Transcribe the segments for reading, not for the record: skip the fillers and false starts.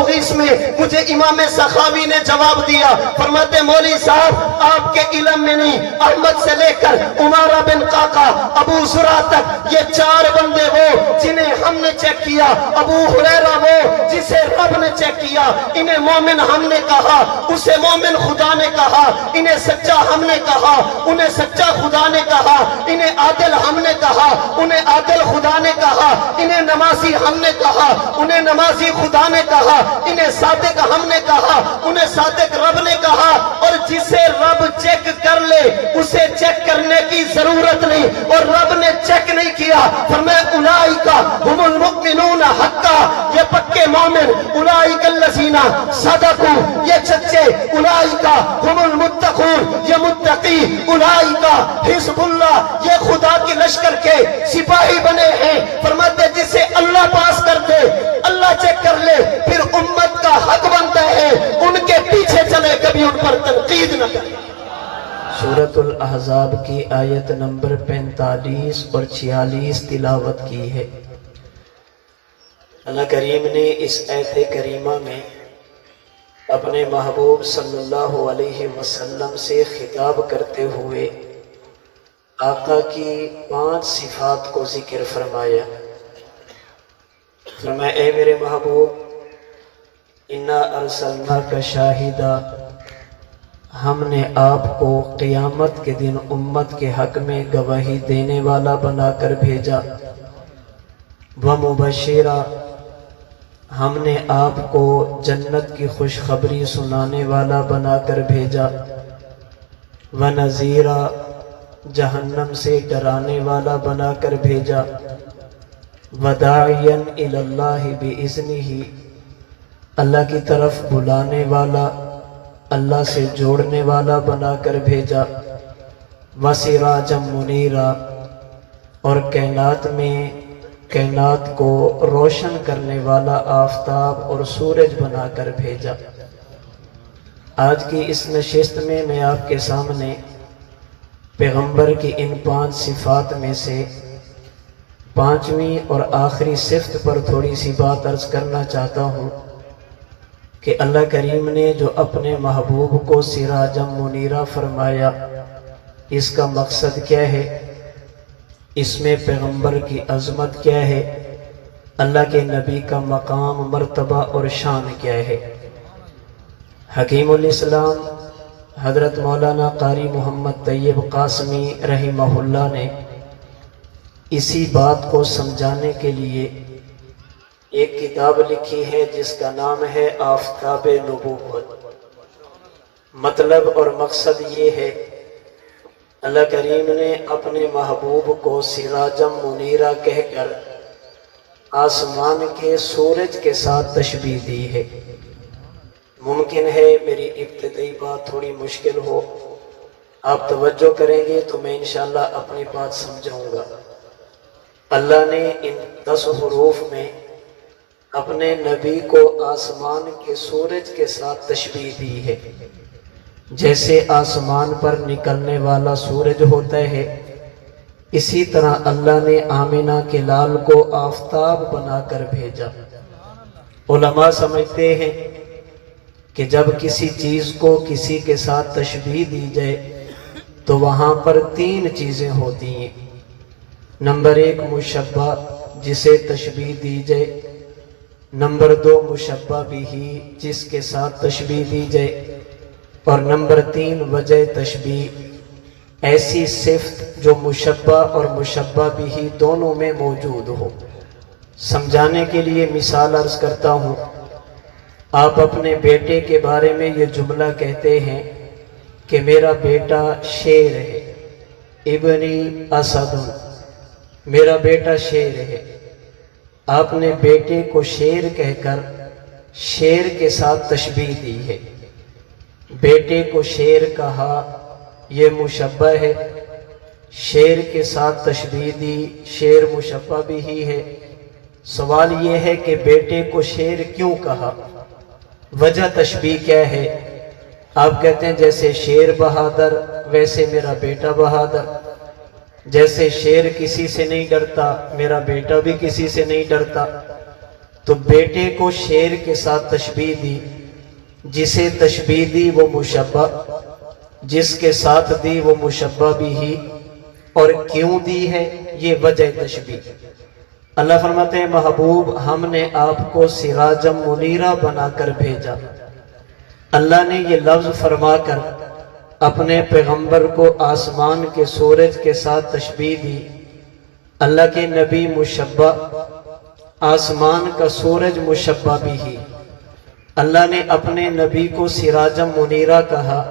المغیث میں مجھے امام سخاوی نے جواب دیا، فرماتے مولوی صاحب آپ کے علم میں نہیں، احمد سے لے کر عمارہ بن قاقا، ابو زرع تک، یہ 4 بندے وہ جنہیں ہم نے چیک کیا، ابو ہریرہ وہ جسے رب نے چیک کیا، انہیں مومن ہم نے کہا، اسے مومن خدا نے کہا، انہیں سچا ہم نے کہا، انہیں سچا خدا نے کہا، انہیں عادل ہم نے کہا، انہیں عادل خدا نے کہا، انہیں نمازی ہم نے کہا، انہیں نمازی خدا نے کہا، انہیں صادق ہم نے کہا، انہیں صادق رب نے کہا، اور جسے رب چیک کر لے اسے چیک کرنے کی ضرورت نہیں، اور رب نے چیک نہیں کیا، فرمایا اولئک هم المؤمنون حقا، یہ پکے مومن، اولئک الذین صدقوا یہ سچے، اولئک هم المتقون یہ متقی، اولئک حزب اللہ یہ خدا کی لشکر کے سپاہی بنے ہیں۔ فرماتے جسے اللہ پاس کر دے، اللہ چیک کر لے، پھر امت کا حق بنتا ہے ان کے پیچھے چلے، کبھی ان پر تنقید نہ کرے۔ سورۃ الاحزاب کی آیت نمبر 45 اور 46 تلاوت کی ہے۔ اللہ کریم نے اس آیت کریمہ میں اپنے محبوب صلی اللہ علیہ وسلم سے خطاب کرتے ہوئے آقا کی 5 صفات کو ذکر فرمایا۔ فرمایا اے میرے محبوب، انا ارسلناک شاہدا، ہم نے آپ کو قیامت کے دن امت کے حق میں گواہی دینے والا بنا کر بھیجا، ومبشرا، ہم نے آپ کو جنت کی خوشخبری سنانے والا بنا کر بھیجا، ونذیرا، جہنم سے ڈرانے والا بنا کر بھیجا، وداعیا الی اللہ باذنہ، اللہ کی طرف بلانے والا، اللہ سے جوڑنے والا بنا کر بھیجا، وسراجا منیرا، اور کائنات کو روشن کرنے والا آفتاب اور سورج بنا کر بھیجا۔ آج کی اس نشست میں میں آپ کے سامنے پیغمبر کی ان 5 صفات میں سے 5ویں اور آخری صفت پر تھوڑی سی بات عرض کرنا چاہتا ہوں کہ اللہ کریم نے جو اپنے محبوب کو سراجا منیرا فرمایا، اس کا مقصد کیا ہے، اس میں پیغمبر کی عظمت کیا ہے، اللہ کے نبی کا مقام، مرتبہ اور شان کیا ہے۔ حکیم الاسلام حضرت مولانا قاری محمد طیب قاسمی رحمہ اللہ نے اسی بات کو سمجھانے کے لیے ایک کتاب لکھی ہے جس کا نام ہے آفتاب نبوت۔ مطلب اور مقصد یہ ہے، اللہ کریم نے اپنے محبوب کو سراجا منیرا کہہ کر آسمان کے سورج کے ساتھ تشبیہ دی ہے۔ ممکن ہے میری ابتدائی بات تھوڑی مشکل ہو، آپ توجہ کریں گے تو میں انشاءاللہ اپنی بات سمجھاؤں گا۔ اللہ نے ان 10 حروف میں اپنے نبی کو آسمان کے سورج کے ساتھ تشبیہ دی ہے۔ جیسے آسمان پر نکلنے والا سورج ہوتا ہے، اسی طرح اللہ نے آمنہ کے لال کو آفتاب بنا کر بھیجا۔ علماء سمجھتے ہیں کہ جب کسی چیز کو کسی کے ساتھ تشبیہ دی جائے تو وہاں پر 3 چیزیں ہوتی ہیں۔ نمبر 1 مشبہ، جسے تشبیہ دی جائے۔ نمبر 2 مشبہ بھی، جس کے ساتھ تشبیہ دی جائے۔ اور نمبر 3 وجہ تشبیہ، ایسی صفت جو مشبہ اور مشبہ بھی دونوں میں موجود ہو۔ سمجھانے کے لیے مثال عرض کرتا ہوں، آپ اپنے بیٹے کے بارے میں یہ جملہ کہتے ہیں کہ میرا بیٹا شیر ہے، ابنی اسد، میرا بیٹا شیر ہے۔ آپ نے بیٹے کو شیر کہہ کر شیر کے ساتھ تشبیہ دی ہے۔ بیٹے کو شیر کہا، یہ مشبہ ہے۔ شیر کے ساتھ تشبیہ دی، شیر مشبہ بھی ہی ہے۔ سوال یہ ہے کہ بیٹے کو شیر کیوں کہا، وجہ تشبیہ کیا ہے؟ آپ کہتے ہیں جیسے شیر بہادر ویسے میرا بیٹا بہادر، جیسے شیر کسی سے نہیں ڈرتا میرا بیٹا بھی کسی سے نہیں ڈرتا۔ تو بیٹے کو شیر کے ساتھ تشبیہ دی، جسے تشبیہ دی وہ مشبہ، جس کے ساتھ دی وہ مشبہ بھی ہی، اور کیوں دی ہے یہ وجہ تشبیہ۔ اللہ فرماتے ہیں محبوب ہم نے آپ کو سراجم منیرہ بنا کر بھیجا۔ اللہ نے یہ لفظ فرما کر اپنے پیغمبر کو آسمان کے سورج کے ساتھ تشبیہ دی۔ اللہ کے نبی مشبہ، آسمان کا سورج مشبہ بھی ہی۔ اللہ نے اپنے نبی کو سراجم منیرہ کہا،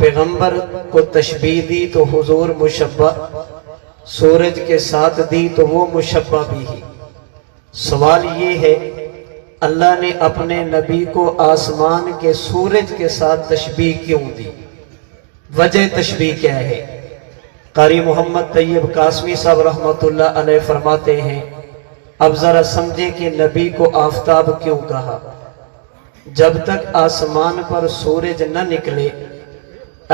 پیغمبر کو تشبیہ دی تو حضور مشبہ، سورج کے ساتھ دی تو وہ مشبہ بھی ہی۔ سوال یہ ہے اللہ نے اپنے نبی کو آسمان کے سورج کے ساتھ تشبیہ کیوں دی؟ وجہ تشبیہ کیا ہے؟ قاری محمد طیب قاسمی صاحب رحمۃ اللہ علیہ فرماتے ہیں اب ذرا سمجھیں کہ نبی کو آفتاب کیوں کہا۔ جب تک آسمان پر سورج نہ نکلے،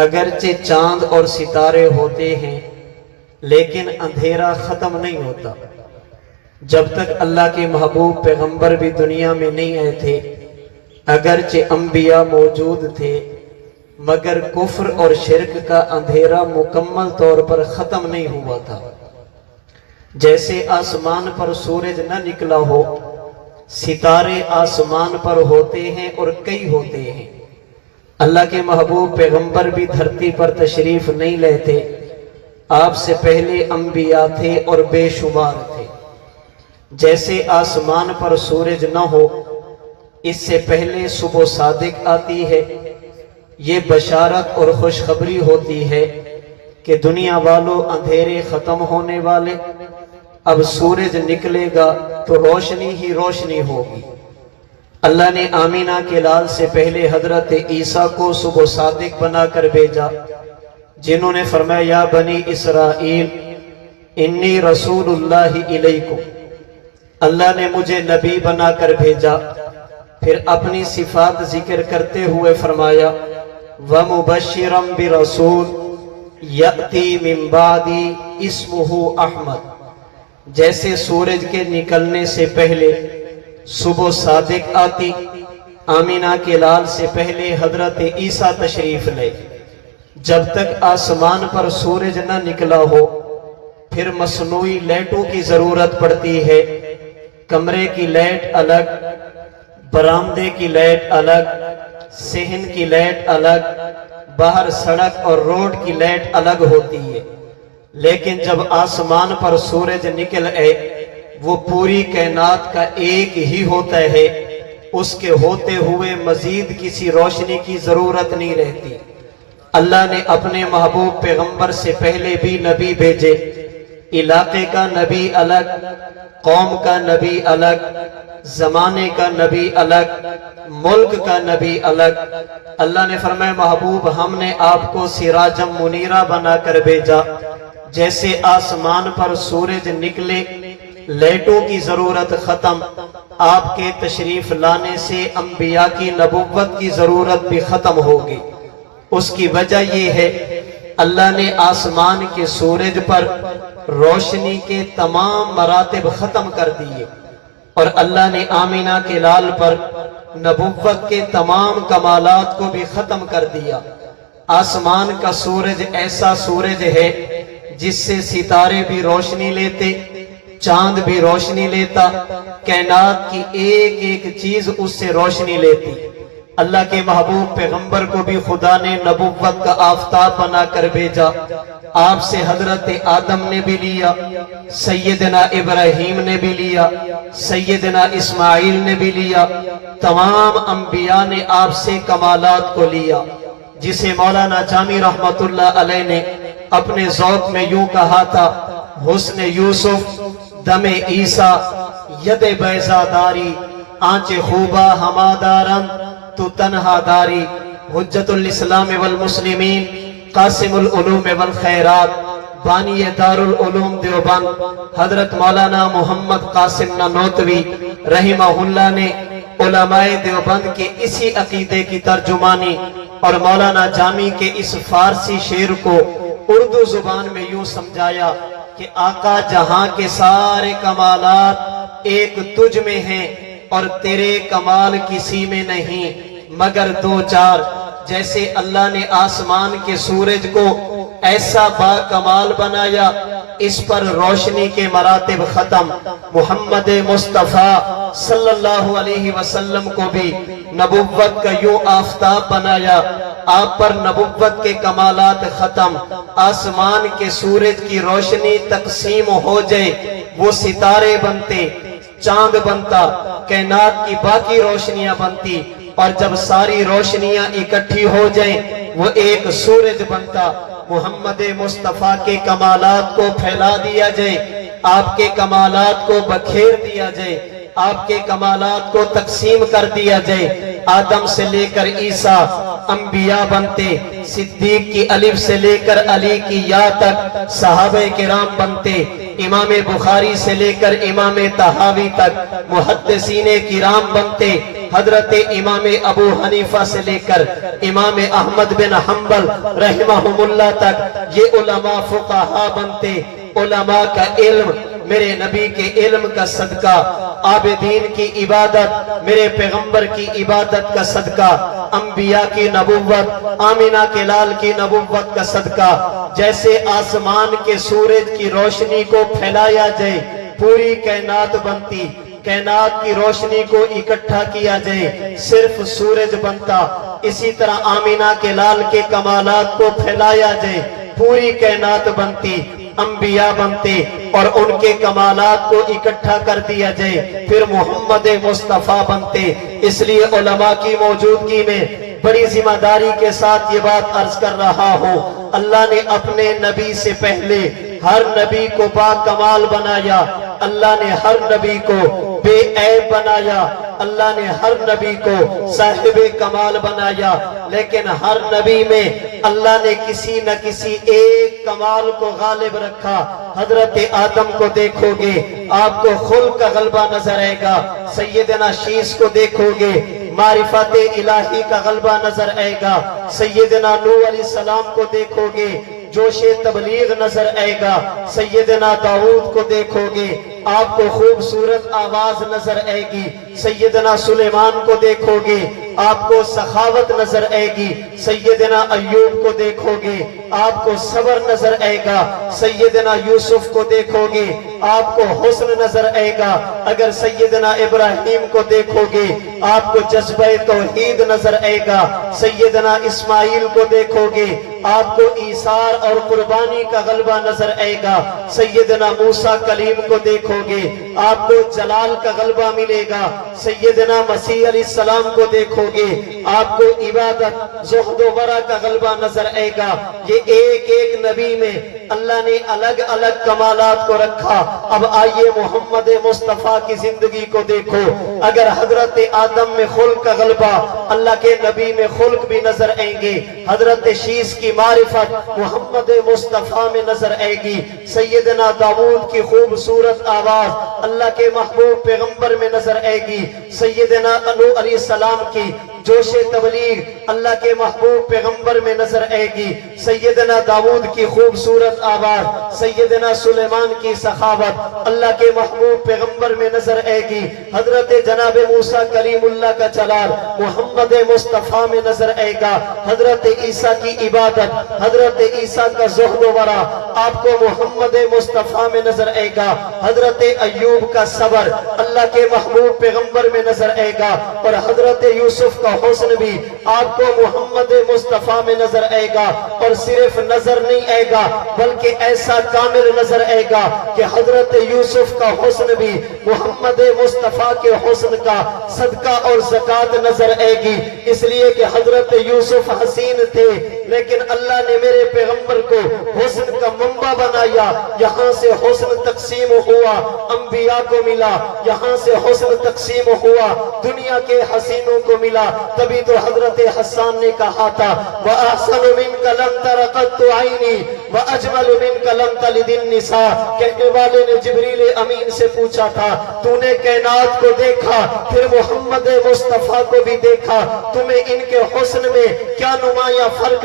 اگرچہ چاند اور ستارے ہوتے ہیں لیکن اندھیرا ختم نہیں ہوتا۔ جب تک اللہ کے محبوب پیغمبر بھی دنیا میں نہیں آئے تھے، اگرچہ انبیاء موجود تھے، مگر کفر اور شرک کا اندھیرا مکمل طور پر ختم نہیں ہوا تھا۔ جیسے آسمان پر سورج نہ نکلا ہو، ستارے آسمان پر ہوتے ہیں اور کئی ہوتے ہیں۔ اللہ کے محبوب پیغمبر بھی دھرتی پر تشریف نہیں لیتے، آپ سے پہلے انبیاء تھے اور بے شمار تھے۔ جیسے آسمان پر سورج نہ ہو، اس سے پہلے صبح صادق آتی ہے، یہ بشارت اور خوشخبری ہوتی ہے کہ دنیا والوں اندھیرے ختم ہونے والے، اب سورج نکلے گا تو روشنی ہی روشنی ہوگی۔ اللہ نے آمینہ کے لال سے پہلے حضرت عیسیٰ کو صبح صادق بنا کر بھیجا، جنہوں نے فرمایا یا بنی اسرائیل انی رسول اللہ الیکم، اللہ نے مجھے نبی بنا کر بھیجا۔ پھر اپنی صفات ذکر کرتے ہوئے فرمایا وَمُبَشِّرًا بِرَسُولٍ یَأْتِی مِن بَعْدِی اسمہ احمد، جیسے سورج کے نکلنے سے پہلے صبح صادق آتی، آمینہ کے لال سے پہلے حضرت عیسیٰ تشریف لے۔ جب تک آسمان پر سورج نہ نکلا ہو، پھر مصنوعی لائٹوں کی ضرورت پڑتی ہے۔ کمرے کی لائٹ الگ، برآمدے کی لائٹ الگ، صحن کی لائٹ الگ، باہر سڑک اور روڈ کی لائٹ الگ ہوتی ہے۔ لیکن جب آسمان پر سورج نکل آئے، وہ پوری کائنات کا ایک ہی ہوتا ہے، اس کے ہوتے ہوئے مزید کسی روشنی کی ضرورت نہیں رہتی۔ اللہ نے اپنے محبوب پیغمبر سے پہلے بھی نبی بھیجے، علاقے کا نبی الگ، قوم کا نبی الگ، زمانے کا نبی الگ، ملک کا نبی الگ۔ اللہ نے فرمایا محبوب ہم نے آپ کو سراجم منیرہ بنا کر بھیجا، جیسے آسمان پر سورج نکلے لائٹوں کی ضرورت ختم، آپ کے تشریف لانے سے انبیاء کی نبوت کی ضرورت بھی ختم ہوگی۔ اس کی وجہ یہ ہے اللہ نے آسمان کے سورج پر روشنی کے تمام مراتب ختم کر دیے، اور اللہ نے آمینہ کے لال پر نبوت کے تمام کمالات کو بھی ختم کر دیا۔ آسمان کا سورج ایسا سورج ہے جس سے ستارے بھی روشنی لیتے، چاند بھی روشنی لیتا، کائنات کی ایک ایک چیز اس سے روشنی لیتی۔ اللہ کے محبوب پیغمبر کو بھی خدا نے نبوت کا آفتاب بنا کر بھیجا۔ آپ سے حضرت آدم نے بھی لیا، سیدنا ابراہیم نے بھی لیا، سیدنا اسماعیل نے بھی لیا، تمام انبیاء نے آپ سے کمالات کو لیا، جسے مولانا جامی رحمت اللہ علیہ نے اپنے ذوق میں یوں کہا تھا حسن یوسف دم عیسیٰ ید بیضا داری آنچ خوبہ ہما دارن تو تنہا داری حجت الاسلام والمسلمین قاسم العلوم والخیرات بانی دار العلوم دیوبند حضرت مولانا محمد قاسم نانوتوی رحمہ اللہ نے علماء دیوبند کے اسی عقیدے کی ترجمانی اور مولانا جامی کے اس فارسی شعر کو اردو زبان میں یوں سمجھایا کہ آقا جہاں کے سارے کمالات ایک تجھ میں ہے اور تیرے کمال کسی میں نہیں مگر دو چار. جیسے اللہ نے آسمان کے سورج کو ایسا با کمال بنایا اس پر روشنی کے مراتب ختم. محمد مصطفیٰ صلی اللہ علیہ وسلم کو بھی نبوت کا یوں آفتاب بنایا. آپ پر نبوت کے کمالات ختم. آسمان کے سورج کی روشنی تقسیم ہو جائے وہ ستارے بنتے, چاند بنتا, کائنات کی باقی روشنیاں بنتی, اور جب ساری روشنیاں اکٹھی ہو جائیں وہ ایک سورج بنتا. محمد مصطفیٰ کے کمالات کو پھیلا دیا جائے, آپ کے کمالات کو بکھیر دیا جائے, آپ کے کمالات کو تقسیم کر دیا جائے. آدم سے لے کر عیسیٰ انبیاء بنتے, صدیق کی الف سے لے کر علی کی یا تک صحابہ کرام بنتے, امام بخاری سے لے کر امام طحاوی تک محدثین کرام بنتے, حضرت امام ابو حنیفہ سے لے کر امام احمد بن حنبل رحمہم اللہ تک یہ علماء فقہاء بنتے. علماء کا علم میرے نبی کے علم کا صدقہ, عابدین کی عبادت میرے پیغمبر کی عبادت کا صدقہ, انبیاء کی نبوت آمینہ کے لال کی نبوت کا صدقہ. جیسے آسمان کے سورج کی روشنی کو پھیلایا جائے پوری کائنات بنتی, کائنات کی روشنی کو اکٹھا کیا جائے صرف سورج بنتا. اسی طرح آمینہ کے لال کے کمالات کو پھیلایا جائے پوری کائنات بنتی, انبیاء بنتے, اور ان کے کمالات کو اکٹھا کر دیا جائے پھر محمد مصطفیٰ بنتے. اس لیے علماء کی موجودگی میں بڑی ذمہ داری کے ساتھ یہ بات عرض کر رہا ہوں, اللہ نے اپنے نبی سے پہلے ہر نبی کو با کمال بنایا, اللہ نے ہر نبی کو بے عیب بنایا, اللہ نے ہر نبی کو صاحب کمال بنایا. لیکن ہر نبی میں اللہ نے کسی نہ کسی ایک کمال کو غالب رکھا. حضرت آدم کو دیکھو گے آپ کو خلق کا غلبہ نظر آئے گا, سیدنا شیس کو دیکھو گے معرفت الہی کا غلبہ نظر آئے گا, سیدنا نوح علیہ السلام کو دیکھو گے جوش تبلیغ نظر آئے گا, سیدنا داؤد کو دیکھو گے آپ کو خوبصورت آواز نظر آئے گی, سیدنا سلیمان کو دیکھو گے آپ کو سخاوت نظر آئے گی, سیدنا ایوب کو دیکھو گے آپ کو صبر نظر آئے گا, سیدنا یوسف کو دیکھو گے آپ کو حسن نظر آئے گا, اگر سیدنا ابراہیم کو دیکھو گے آپ کو جذبہ توحید نظر آئے گا, سیدنا اسماعیل کو دیکھو گے آپ کو ایثار اور قربانی کا غلبہ نظر آئے گا, سیدنا موسیٰ کلیم کو دیکھو گے آپ کو جلال کا غلبہ ملے گا, سیدنا مسیح علیہ السلام کو دیکھو گے آپ کو عبادت زہد و ورع کا غلبہ نظر آئے گا. یہ ایک ایک نبی میں اللہ نے الگ الگ کمالات کو رکھا. اب آئیے محمد مصطفیٰ کی زندگی کو دیکھو, اگر حضرت آدم میں خلق کا غلبہ اللہ کے نبی میں خلق بھی نظر آئیں گے, حضرت شیس کی معرفت محمد مصطفیٰ میں نظر آئے گی, سیدنا داؤد کی خوبصورت آواز اللہ کے محبوب پیغمبر میں نظر آئے گی, سیدنا نوح علیہ السلام کی جوش تبلیغ اللہ کے محبوب پیغمبر میں نظر آئے گی, سیدنا داؤد کی خوبصورت آواز, سیدنا سلیمان کی سخاوت اللہ کے محبوب پیغمبر میں نظر آئے گی, حضرت جناب موسیٰ کلیم اللہ کا جلال محمد مصطفیٰ میں نظر آئے گا, حضرت عیسیٰ کی عبادت, حضرت عیسیٰ کا زہد و ورع آپ کو محمد مصطفیٰ میں نظر آئے گا, حضرت ایوب کا صبر اللہ کے محبوب پیغمبر میں نظر آئے گا, اور حضرت یوسف کا حسن بھی آپ کو محمد مصطفیٰ میں نظر آئے گا. اور صرف نظر نہیں آئے گا بلکہ ایسا کامل نظر آئے گا کہ حضرت یوسف کا حسن بھی محمد مصطفیٰ کے حسن کا صدقہ اور زکوٰۃ نظر آئے گی. اس لیے کہ حضرت یوسف حسین تھے لیکن اللہ نے میرے پیغمبر کو حسن کا منبع بنایا, یہاں سے حسن تقسیم ہوا انبیاء کو ملا, یہاں سے حسن تقسیم ہوا دنیا کے حسینوں کو ملا. تبھی تو حضرت حسان نے کہا تھا وَأَحْسَنُ مِنْكَ لَمْ تَرَ قَطُّ عَيْنِي وَأَجْمَلُ مِنْكَ لَمْ تَلِدِ النِّسَاء. کہنے والے نے جبریل امین سے پوچھا تھا تو نے کائنات کو دیکھا پھر محمد مصطفیٰ کو بھی دیکھا, تمہیں ان کے حسن میں کیا نمایاں فرق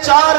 4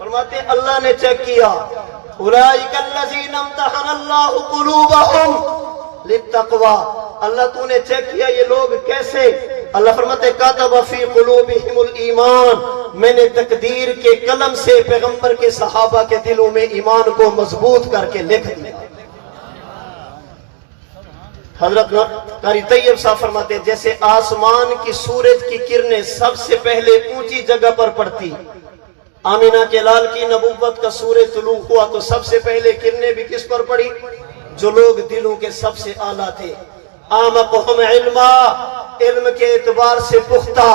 فرماتے ہیں اللہ نے چیک کیا، اولئک الذین امتحن اللہ قلوبہم للتقوی، اللہ تو نے چیک کیا یہ لوگ کیسے؟ اللہ فرماتے ہیں کتب فی قلوبہم الایمان، میں نے تقدیر کے قلم سے پیغمبر کے صحابہ کے دلوں میں ایمان کو مضبوط کر کے لکھ دیا۔ حضرت قاری طیب صاحب فرماتے ہیں جیسے آسمان کی سورج کی کرنیں سب سے پہلے اونچی جگہ پر پڑتی، آمینہ کے لال کی نبوت کا سورج طلوع ہوا تو سب سے پہلے کرنیں بھی کس پر پڑی؟ جو لوگ دلوں کے سب سے اعلیٰ تھے۔ آمقہم علما، علم کے اعتبار سے پختہ،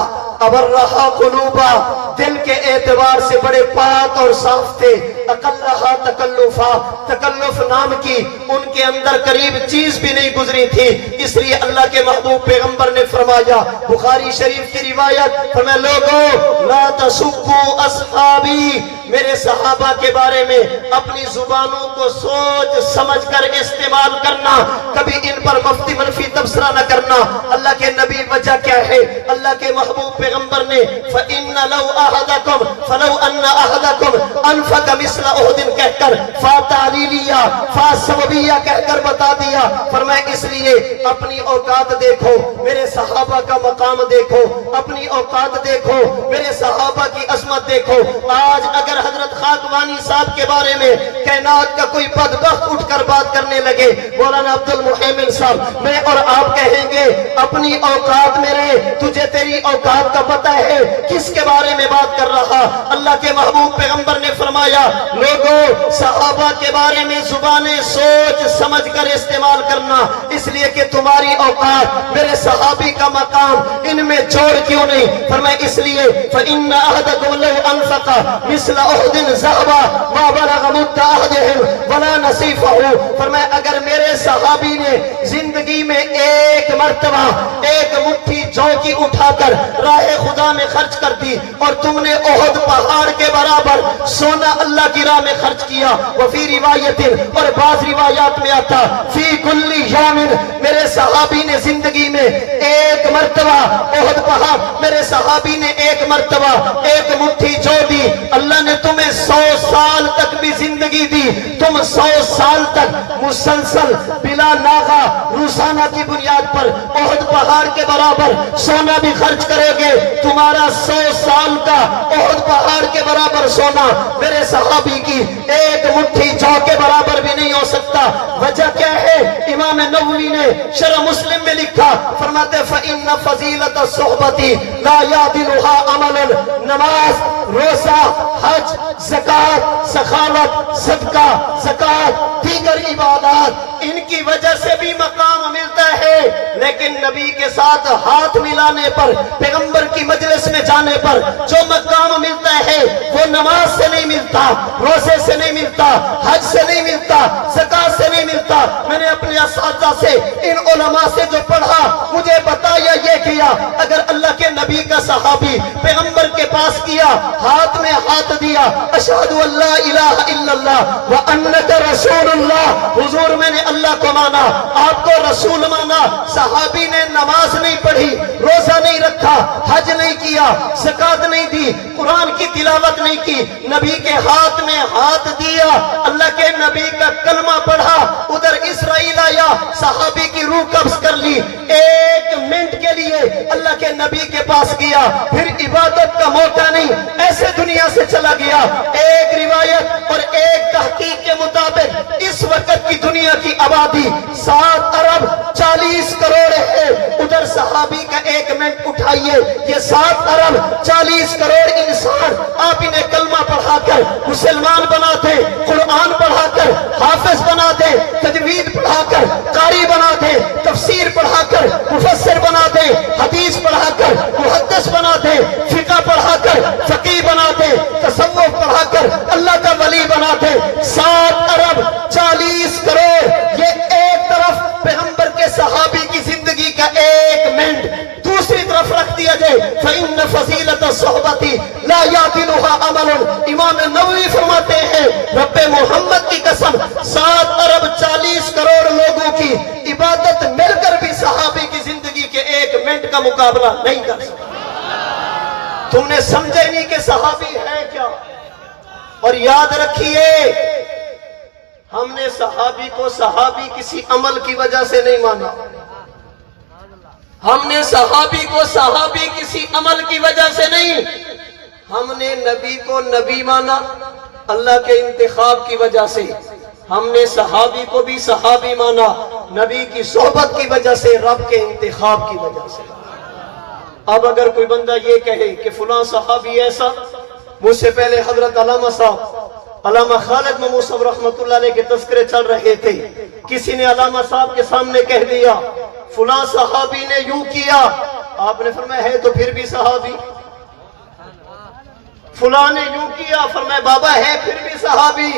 ابرہا قلوبا، دل کے اعتبار سے بڑے پاک اور صاف تھے، اقلہا تکلفا، تکلف نام کی ان کے اندر قریب چیز بھی نہیں گزری تھی، اس لیے اللہ کے محبوب پیغمبر نے فرمایا، بخاری شریف کی روایت، فرمایا لوگوں لا تسبوا اصحابی، میرے صحابہ کے بارے میں اپنی زبانوں کو سوچ سمجھ کر استعمال کرنا، کبھی ان پر منفی تبصرہ نہ کرنا۔ اللہ کے نبی وجہ کیا ہے؟ اللہ کے محبوب پیغمبر نے فَإِنَّ لَوْ أَحَدَكُمْ فَلَوْ أَنَّ أَحَدَكُمْ أَنفَقَ مِثْلَ أُحُدٍ کہہ کر فَتَعْلِيلِيَا فَسَبَبِيَا کہہ کر بتا دیا، فرمایا اس لیے اپنی اوقات دیکھو، میرے صحابہ کا مقام دیکھو، اپنی اوقات دیکھو، میرے صحابہ کی عظمت دیکھو۔ آج اگر حضرت خاکوانی صاحب کے بارے میں کائنات کا کوئی بدبخت اٹھ کر بات کرنے لگے، مولانا عبد المحیمن صاحب، میں اور آپ کہیں گے اپنی اوقات میں رہے، تجھے تیری اوقات کا پتہ ہے کس کے بارے میں بات کر رہا؟ اللہ کے محبوب پیغمبر نے فرمایا لوگوں صحابہ کے بارے میں زبانیں سوچ سمجھ کر استعمال کرنا، اس لیے کہ تمہاری اوقات میرے صحابی کا مقام ان میں جوڑ کیوں نہیں؟ فرمایا اس لیے فَإِنَّ أَحَدَكُمْ لَوْ أَنفَقَ مِثْلَ أُحُدٍ ذَهَبًا مَا بَلَغَ مُدَّ أَحَدِهِمْ وَلَا نَصِيفَهُ، فرمایا اگر میرے صحابی نے زندگی میں ایک مرتبہ ایک مٹھی جو کی اٹھا کر راہ خدا میں خرچ کر دی اور تم نے احد پہاڑ کے برابر سونا اللہ کی راہ میں خرچ کیا، وفی روایت اور بعض روایات میں آتا فی کل یوم، میرے صحابی نے زندگی میں ایک مرتبہ احد پہاڑ، میرے صحابی نے ایک مرتبہ ایک مٹھی جو دی، اللہ نے تمہیں 100 سال تک بھی زندگی دی، تم 100 سال تک مسلسل بلا ناغا روزانہ کی بنیاد پر احد پہاڑ کے برابر سونا بھی خرچ کرے گے، تمہارا 100 سال کا احد پہاڑ کے برابر سونا میرے صحابی کی ایک مٹھی جو کے برابر بھی نہیں ہو سکتا۔ وجہ کیا ہے؟ امام نووی نے شرح مسلم میں لکھا، فرماتے فَإِنَّ فَضِيلَةَ الصُّحْبَةِ لَا يَعْدِلُهَا عَمَلٌ، نماز، روزہ، حج، زکوٰۃ، سخاوت، صدقہ، زکوٰۃ، دیگر عبادات، ان کی وجہ سے بھی مقام ملتا ہے، لیکن نبی کے ساتھ ہاتھ ملانے پر، پیغمبر کی مجلس میں جانے پر جو مقام ملتا ہے وہ نماز سے نہیں ملتا، روزے سے نہیں ملتا، حج سے نہیں ملتا، زکوٰۃ سے نہیں ملتا۔ میں نے اپنے اساتذہ سے ان علماء سے جو پڑھا مجھے بتایا یہ کیا، اگر اللہ کے نبی کا صحابی پیغمبر کے پاس کیا، ہاتھ میں ہاتھ دیا، اشہد ان لا الہ الا اللہ وانک رسول اللہ، حضور میں نے اللہ کو مانا، آپ کو رسول مانا، صحابی نے نماز نہیں پڑھی، روزہ نہیں رکھا، حج نہیں کیا، زکوٰۃ نہیں دی، قرآن کی تلاوت نہیں کی، نبی کے ہاتھ میں ہاتھ دیا، اللہ کے نبی کا کلمہ پڑھا، ادھر اسرائیل آیا، صحابی کی روح قبض کر لی، ایک منٹ کے لیے اللہ کے نبی کے پاس گیا، پھر عبادت کا موقع نہیں، ایسے دنیا سے چلا گیا۔ ایک روایت اور ایک تحقیق کے مطابق اس وقت کی دنیا کی آبادی 7 ارب 40 کروڑ ہے، ادھر صحابی کا ایک منٹ اٹھائیے، یہ 7 ارب 40 کروڑ انسان آپ انہیں کلمہ پڑھا کر مسلمان بنا دے، قرآن پڑھا کر حافظ بنا دے، تجوید پڑھا کر قاری بنا دے، تفسیر پڑھا کر مفسر بنا دے، حدیث پڑھا کر محدث بنا دے، فقہ پڑھا کر فقیہ بنا دے، تصوف پڑھا کر اللہ کا ولی بنا دے، 7 ارب 40 کروڑ، یہ ایک طرف پیغمبر کے صحابی کی زندگی کا ایک منٹ، دوسری طرف رکھ دیا جائے فَإِنَّ فَضِيلَةَ الصُّحْبَةِ لَا يَعْدِلُهَا عَمَلٌ، امام نووی فرماتے ہیں رب محمد کی قسم 7 ارب 40 کروڑ لوگوں کی عبادت مل کر بھی صحابی کی زندگی کے ایک منٹ کا مقابلہ نہیں کر سکتا۔ تم نے سمجھے نہیں کہ صحابی ہے کیا، اور یاد رکھیے ہم نے صحابی کو صحابی کسی عمل کی وجہ سے نہیں مانا، ہم نے صحابی کو صحابی کسی عمل کی وجہ سے نہیں، ہم نے نبی کو نبی مانا اللہ کے انتخاب کی وجہ سے، ہم نے صحابی کو بھی صحابی مانا نبی کی صحبت کی وجہ سے، رب کے انتخاب کی وجہ سے۔ اب اگر کوئی بندہ یہ کہے کہ فلاں صحابی ایسا، مجھ سے پہلے حضرت علامہ صاحب علامہ خالد مموصف رحمت اللہ علیہ کے تذکرے چل رہے تھے، کسی نے علامہ صاحب کے سامنے کہہ دیا فلاں صحابی نے یوں کیا، آپ نے فرمایا ہے تو پھر بھی صحابی، فلاں نے یوں کیا، فرمایا بابا ہے پھر بھی صحابی۔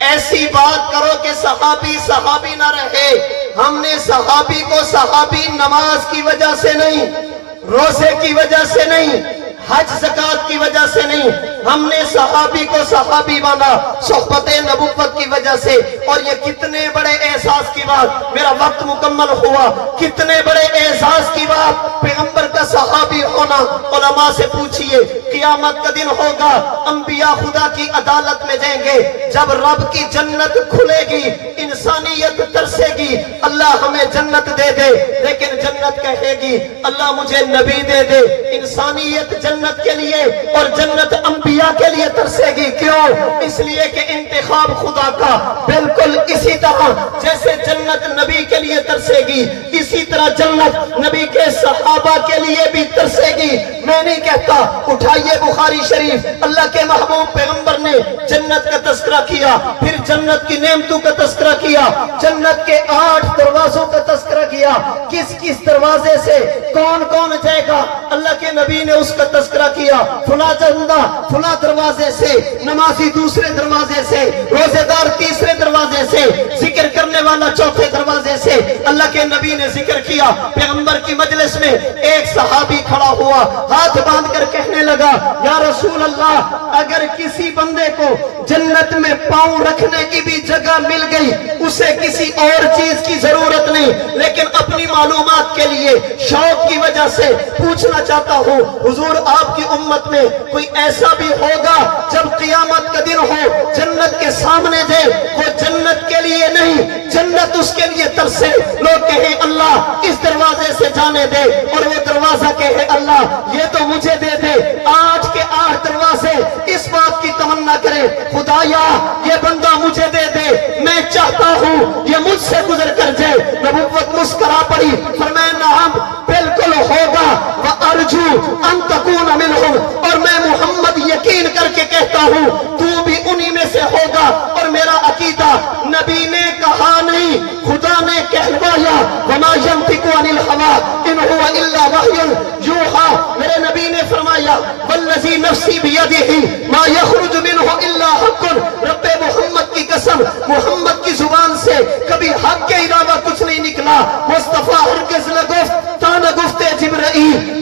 ایسی بات کرو کہ صحابی صحابی نہ رہے۔ ہم نے صحابی کو صحابی نماز کی وجہ سے نہیں، روزے کی وجہ سے نہیں، حج زکات کی وجہ سے نہیں، ہم نے صحابی کو صحابی مانا صحبت نبوت کی وجہ سے۔ اور یہ کتنے بڑے احساس کی بات، میرا وقت مکمل ہوا، کتنے بڑے احساس کی بات پیغمبر کا صحابی ہونا۔ علماء سے پوچھئے قیامت کا دن ہوگا، انبیاء خدا کی عدالت میں جائیں گے، جب رب کی جنت کھلے گی انسانیت ترسے گی اللہ ہمیں جنت دے دے، لیکن جنت کہے گی اللہ مجھے نبی دے دے۔ انسانیت جنت کے لیے اور جنت انبیاء کے لیے ترسے گی، کیوں؟ اس لیے کہ انتخاب خدا کا بالکل اسی طرح جیسے جنت نبی کے لیے ترسے گی، اسی طرح جنت نبی کے صحابہ کے لیے بھی ترسے گی۔ میں نہیں کہتا، اٹھائیے بخاری شریف، اللہ کے محبوب پیغمبر نے جنت کا تذکرہ کیا، پھر جنت کی نعمتوں کا تذکرہ کیا، جنت کے 8 دروازوں کا تذکرہ کیا، کس کس دروازے سے کون کون جائے گا اللہ کے نبی نے اس کا تذکرہ کیا۔ فلاں بندہ فلاں دروازے سے، نمازی دوسرے دروازے سے، روزے دار تیسرے دروازے سے، ذکر کرنے والا چوتھے دروازے سے۔ اللہ کے نبی نے ذکر کیا، پیغمبر کی مجلس میں ایک صحابی کھڑا ہوا، ہاتھ باندھ کر کہنے لگا یا رسول اللہ اگر کسی بندے کو جنت میں پاؤں رکھنے کی بھی جگہ مل گئی، اسے کسی اور چیز کی ضرورت نہیں، لیکن اپنی معلومات کے لیے شوق کی وجہ سے پوچھنا چاہتا ہوں حضور آپ کی امت میں کوئی ایسا بھی ہوگا جب قیامت کا دن ہو جنت کے سامنے دے، وہ جنت کے لیے نہیں جنت اس کے لیے ترسے، لوگ کہیں اللہ اس دروازے سے جانے دے، اور وہ دروازہ کہے اللہ یہ تو مجھے دے دے۔ آج کے 8 دروازے اس بات کی تمنا کرے خدایا یہ بندہ مجھے دے دے، میں چاہتا ہوں یہ مجھ سے گزر کر جائے۔ نبوت مسکرا پڑی، فرمایا نعم بالکل ہوگا، وَأَرْجُو أَن تَكُونَ مِنْهُمْ، اور میں محمد یقین کر کے کہتا ہوں تو بھی انہی میں سے ہوگا۔ اور میرا عقیدہ نبی نے کہا نہیں خدا نے کہلوایا، وَمَا يَنْطِقُ عَنِ الْهَوَىٰ إِنْ هُوَ إِلَّا وَحْيٌ يُوحَىٰ، میرے نبی نے فرمایا وَالَّذِي نَفْسِي بِيَدِهِ مَا يَخْرُجُ مِنْهُ إِلَّا حَقٌّ، رب محمد کی قسم محمد کی زبان سے کبھی حق کے علاوہ کچھ نہیں نکلا۔ مصطفیٰ ہرگز نہ گفت تا نہ گفتے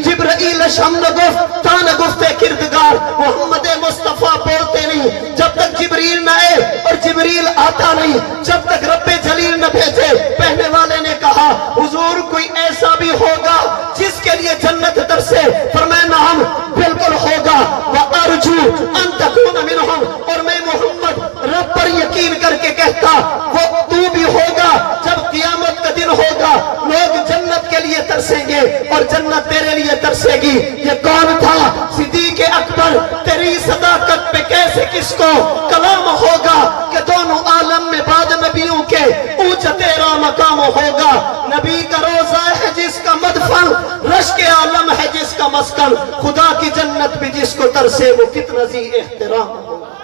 جبرائیل شم نہ گفت تا نہ گفتے کردگار، محمد مصطفیٰ بولتے نہیں جب تک جبریل نہ آئے، اور جبریل آتا نہیں جب تک رب جلیل نہ بھیجے۔ پہلے والے نے کہا حضور کوئی ایسا بھی ہوگا جس کے لیے جنت ترسے، فرمایا نعم بالکل ہوگا، وَأَرْجُو أَن تَكُونَ مِنْهُمْ، اور میں محمد رب پر یقین کر کے کہتا وہ تو بھی ہوگا۔ جب قیامت کا دن ہوگا لوگ جنت کے لیے ترسیں گے اور جنت تیرے لیے ترسے گی۔ یہ کون تھا؟ صدیق اکبر، تیری صداقت پہ کیسے کس کو کلام ہوگا کہ دونوں عالم میں بعد نبیوں کے اونچا تیرا مقام ہوگا۔ نبی کا روزہ ہے جس کا مدفن، رشک عالم ہے جس کا مسکن، خدا کی جنت بھی جس کو ترسے وہ کتنا ذی احترام ہوگا۔